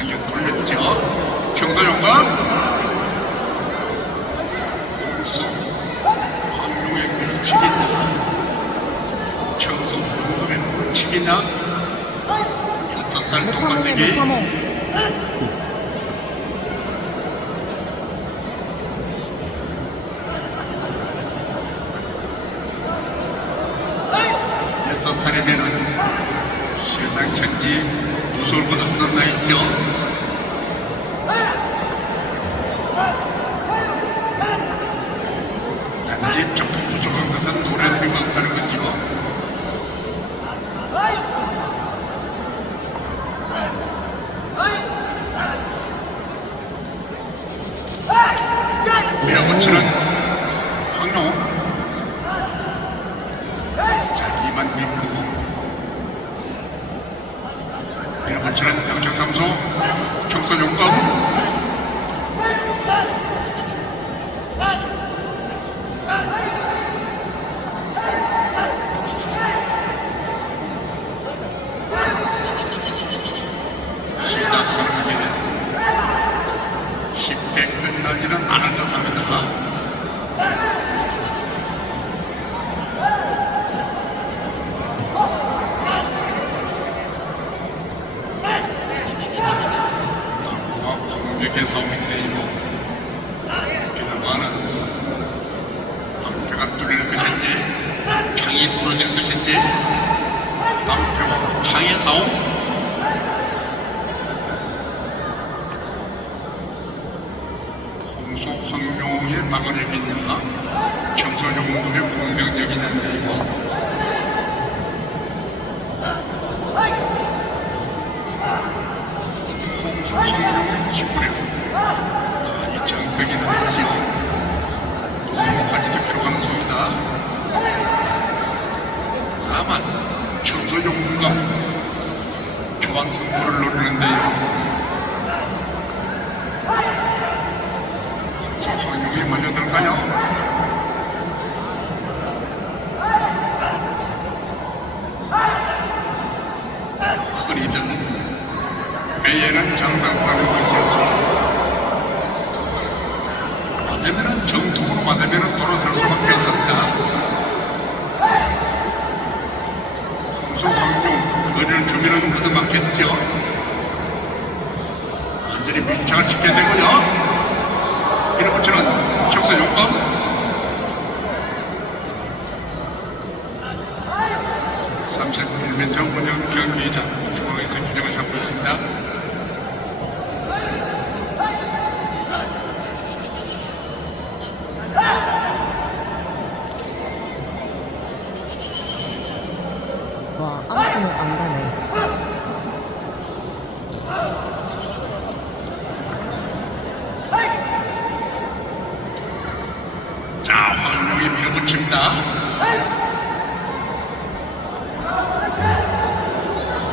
잡았다기 돌렸죠. 경서 용감 홍수 황룡의 물치기나 청소 용감의 물치기나 여섯 살 못하모. 여섯 살이면은 세상 천지 무술보다 없는 나이죠. 단지 조금 부족한 것은 노래를 못하는 거죠. 밀어붙이는 황룡 자기만 믿고 밀어붙이는 명재삼소 청소용감 공격의 싸움인데요. 결과는 방패가 뚫릴 것인지 창이 부러질 것인지 방패와 창의 싸움 홍소 황룡의 방어력이냐 청소용금의 공격력이냐인데요. 홍소 황룡의 지구력 다 이창덕이나 하지요. 무슨 기록하는 소이다. 다만 청소용금 초반 승부를 노리는데요. 저 황룡이 몰려들까요? 흐리든 매예는 장상따는 거죠. 자, 맞으면은 정통으로 맞으면은 돌아설 수밖에 없습니다. 성소 황룡 거리를 주면은 얻어맞겠죠. 완전히 밀착을 시켜야 되고요. 밀어붙이는 청소 용감 39mm 운영 경기장 중앙에서 균형을 잡고 있습니다. 와, 아무튼 안 가네. 자, 황룡이 밀어붙입니다.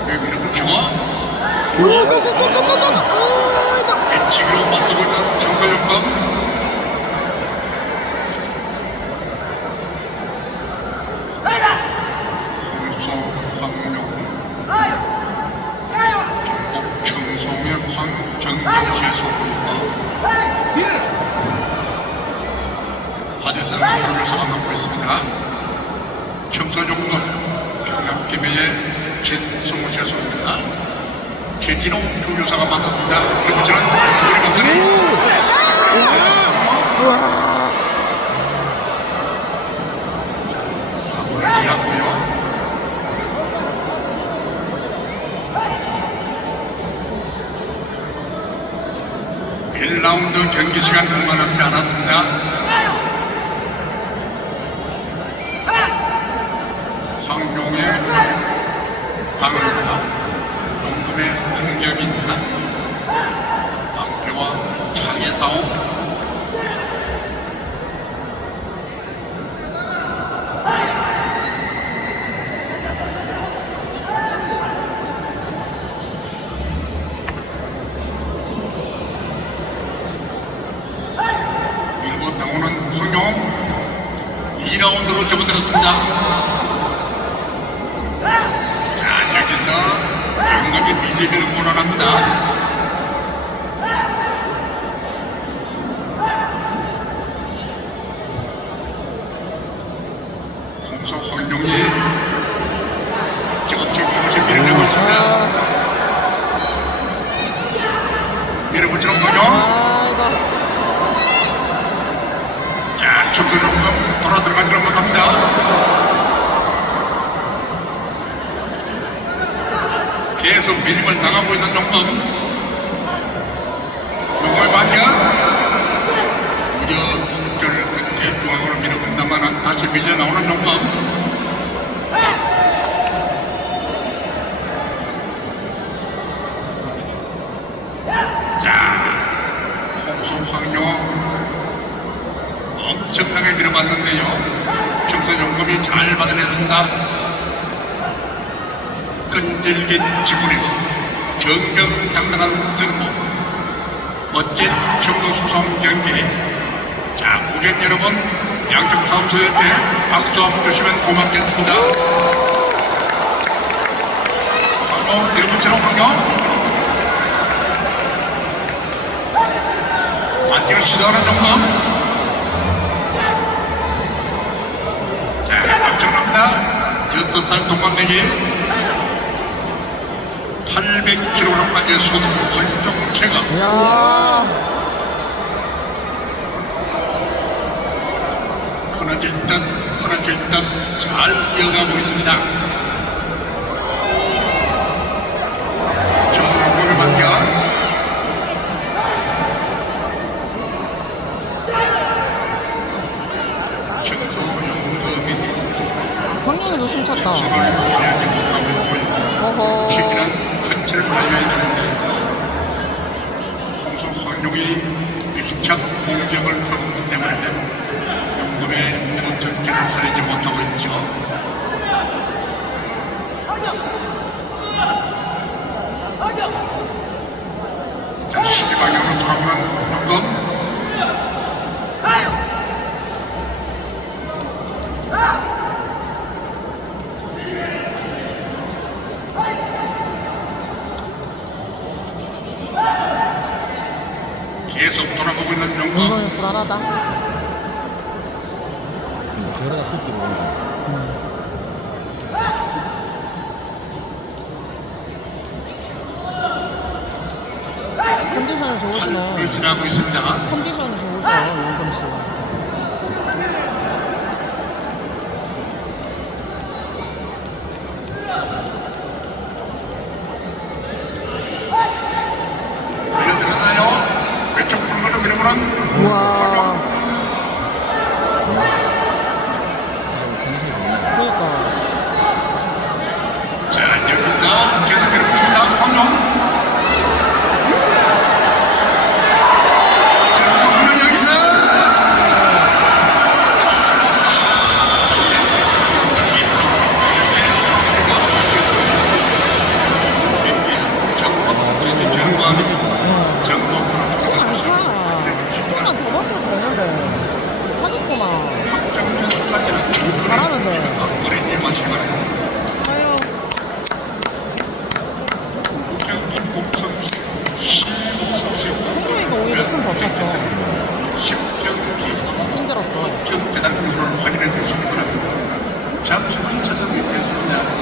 황룡이 밀어붙이고 배치기로 맞서고 있는 청소 용감 홍소 황룡 경북 청송면 황정경시의 소입니다 하대산 있습니다. 청소용금 경남 김해의 진승우시의 소입니다. 최진호 조교사가 맡았습니다. 그리고 저는 조리 박근혜 사고를 지났고요. 일라운드 경기 시간 얼마 남지 않았습니다. 방금의 능력인가? 방패와 장의 싸움? 일본 나오는 성경 2라운드로 접어들었습니다. 황룡이 지금 지금 조금씩 밀어내고 있습니다. 아, 밀어붙이는 이거 자, 중도 용감 돌아 들어가지는 못합니다. 계속 밀림을 당하고 있는 용감. 나오는 용감. 자, 홍소 황룡 엄청나게 밀어봤는데요. 청소 용금이 잘 받아냈습니다. 끈질긴 지구력, 정정당당한 승부, 멋진 청도 소송 경기. 자, 고객 여러분, 양적 사업소한테 박수 한번 주시면 고맙겠습니다. 어, 네 번째로 환경. 반칙을 시도하는 용금. 자, 엄청납니다. 여섯 살 동반내기 800kg까지 손으로 월종 체가 야 끊어질 듯 끊어질 듯잘 이어가고 있습니다. 어허. 전체를 되는데 홍소 황룡이 밀착 공격을 펴었기 때문에 용금의 주특기를 살리지 못하고 있죠. 자, 시지 방향으로 돌아오는 용금. 계속 돌아보고 있는 용금. 이거는 불안하다 저러다 끝으로 온다. 컨디션이 좋으시네 를 지나고 있습니다. 컨디션이 용금 씨가 잘하는데